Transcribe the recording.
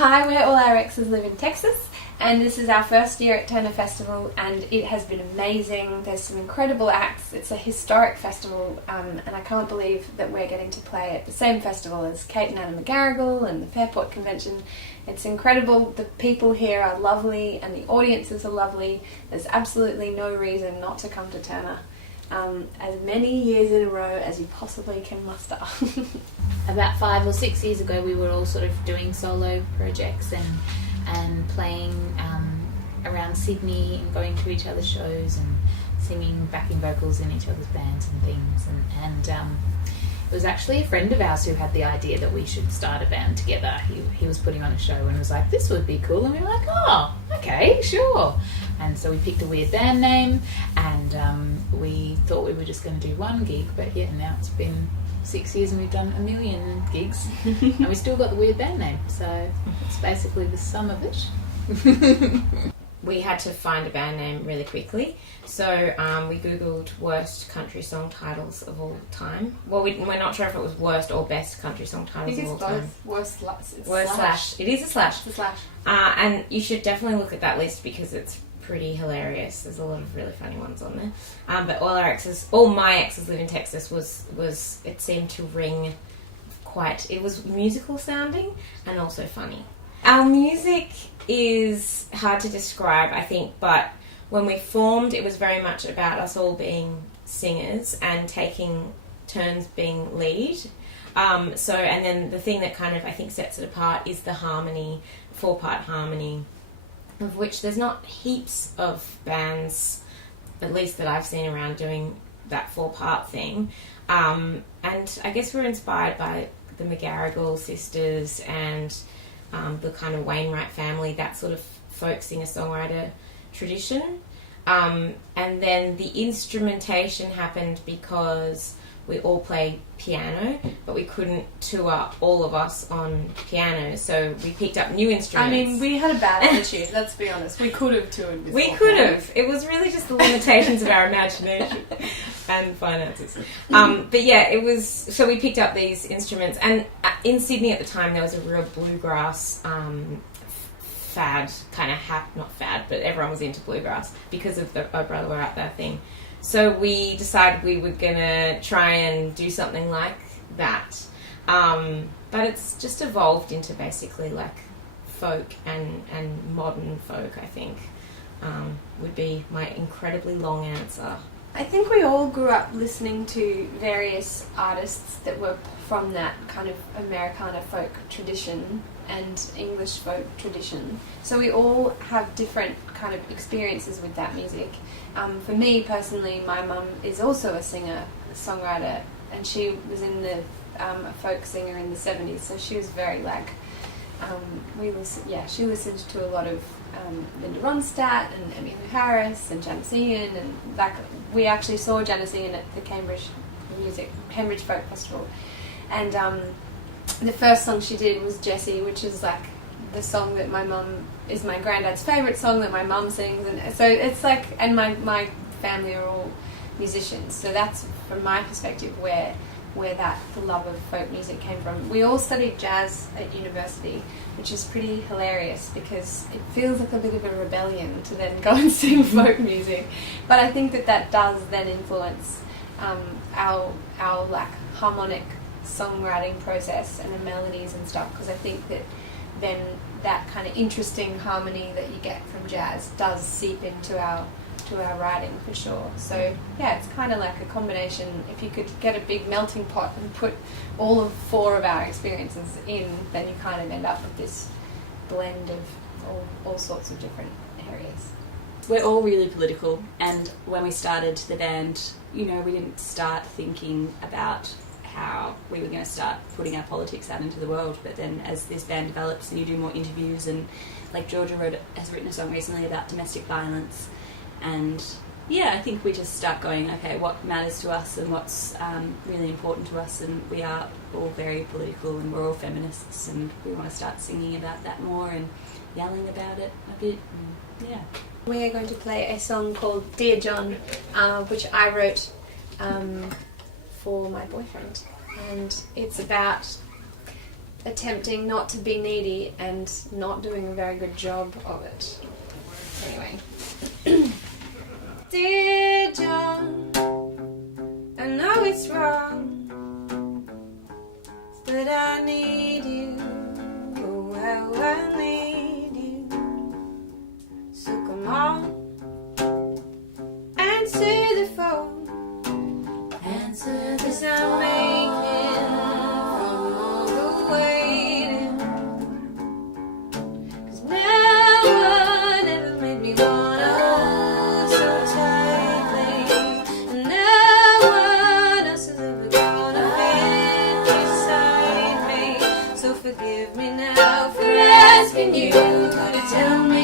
Hi, we're all our exes live in Texas, and this is our first year at Tønder Festival, and it has been amazing. There's some incredible acts. It's a historic festival, and I can't believe that we're getting to play at the same festival as Kate and Anna McGarrigle and the Fairport Convention. It's incredible. The people here are lovely, and the audiences are lovely. There's absolutely no reason not to come to Tønder. As many years in a row as you possibly can muster. About 5 or 6 years ago, we were all sort of doing solo projects and playing around Sydney and going to each other's shows and singing backing vocals in each other's bands and things. And it was actually a friend of ours who had the idea that we should start a band together. He was putting on a show and was like, "This would be cool," and we were like, "Oh, okay, sure." And so we picked a weird band name, and we thought we were just going to do one gig, but yeah, now it's been 6 years and we've done 1 million gigs and we still got the weird band name, so it's basically the sum of it. We had to find a band name really quickly, so we googled worst country song titles of all time. Well, we're not sure if it was worst or best country song titles of all time. Worst slash. It is a slash. It's a slash. And you should definitely look at that list because it's pretty hilarious. There's a lot of really funny ones on there. But all my exes live in Texas was it seemed to ring quite. It was musical sounding and also funny. Our music is hard to describe, I think, but when we formed, it was very much about us all being singers and taking turns being lead. And then the thing that kind of I think sets it apart is the harmony, 4-part harmony, of which there's not heaps of bands, at least that I've seen around, doing that 4-part thing. And I guess we're inspired by the McGarrigle sisters and the kind of Wainwright family, that sort of folk singer-songwriter tradition. And then the instrumentation happened because we all play piano, but we couldn't tour all of us on piano, so we picked up new instruments. I mean, we had a bad attitude, let's be honest. We could have toured with We could have. It was really just the limitations of our imagination and finances. But yeah, it was... So we picked up these instruments, and in Sydney at the time there was a real bluegrass fad, kind of not fad, but everyone was into bluegrass because of the Oh Brother We're Out There thing. So we decided we were going to try and do something like that. But it's just evolved into basically like folk and modern folk, I think, would be my incredibly long answer. I think we all grew up listening to various artists that were from that kind of Americana folk tradition and English folk tradition. So we all have different kind of experiences with that music. For me personally, my mum is also a singer, a songwriter, and she was in the a folk singer in the 70s, so she was very like, she listened to a lot of Linda Ronstadt and Emmylou Harris and Janis Ian, and like we actually saw Janis Ian at the Cambridge Folk Festival, and the first song she did was Jessie, which is like the song that my mum is my granddad's favourite song that my mum sings, and so it's like, and my family are all musicians, so that's from my perspective where the love of folk music came from. We all studied jazz at university, which is pretty hilarious because it feels like a bit of a rebellion to then go and sing folk music, but I think that does then influence our like harmonic songwriting process and the melodies and stuff, because I think that then that kind of interesting harmony that you get from jazz does seep into our writing for sure. So yeah, it's kind of like a combination. If you could get a big melting pot and put all of 4 of our experiences in, then you kind of end up with this blend of all sorts of different areas. We're all really political, and when we started the band, we didn't start thinking about how we were going to start putting our politics out into the world, but then as this band develops and you do more interviews, and like Georgia has written a song recently about domestic violence, and yeah, I think we just start going, okay, what matters to us and what's really important to us, and we are all very political and we're all feminists, and we want to start singing about that more and yelling about it a bit, and yeah. We are going to play a song called Dear John, which I wrote for my boyfriend, and it's about attempting not to be needy and not doing a very good job of it. Anyway. Dear John, I know it's wrong, but I need you. Oh, how I need you. So come on, answer the phone. Answer the phone. From all the waiting. 'Cause no one ever made me wanna hold so tightly. And no one else is ever gonna fit beside me. So forgive me now for asking you to tell me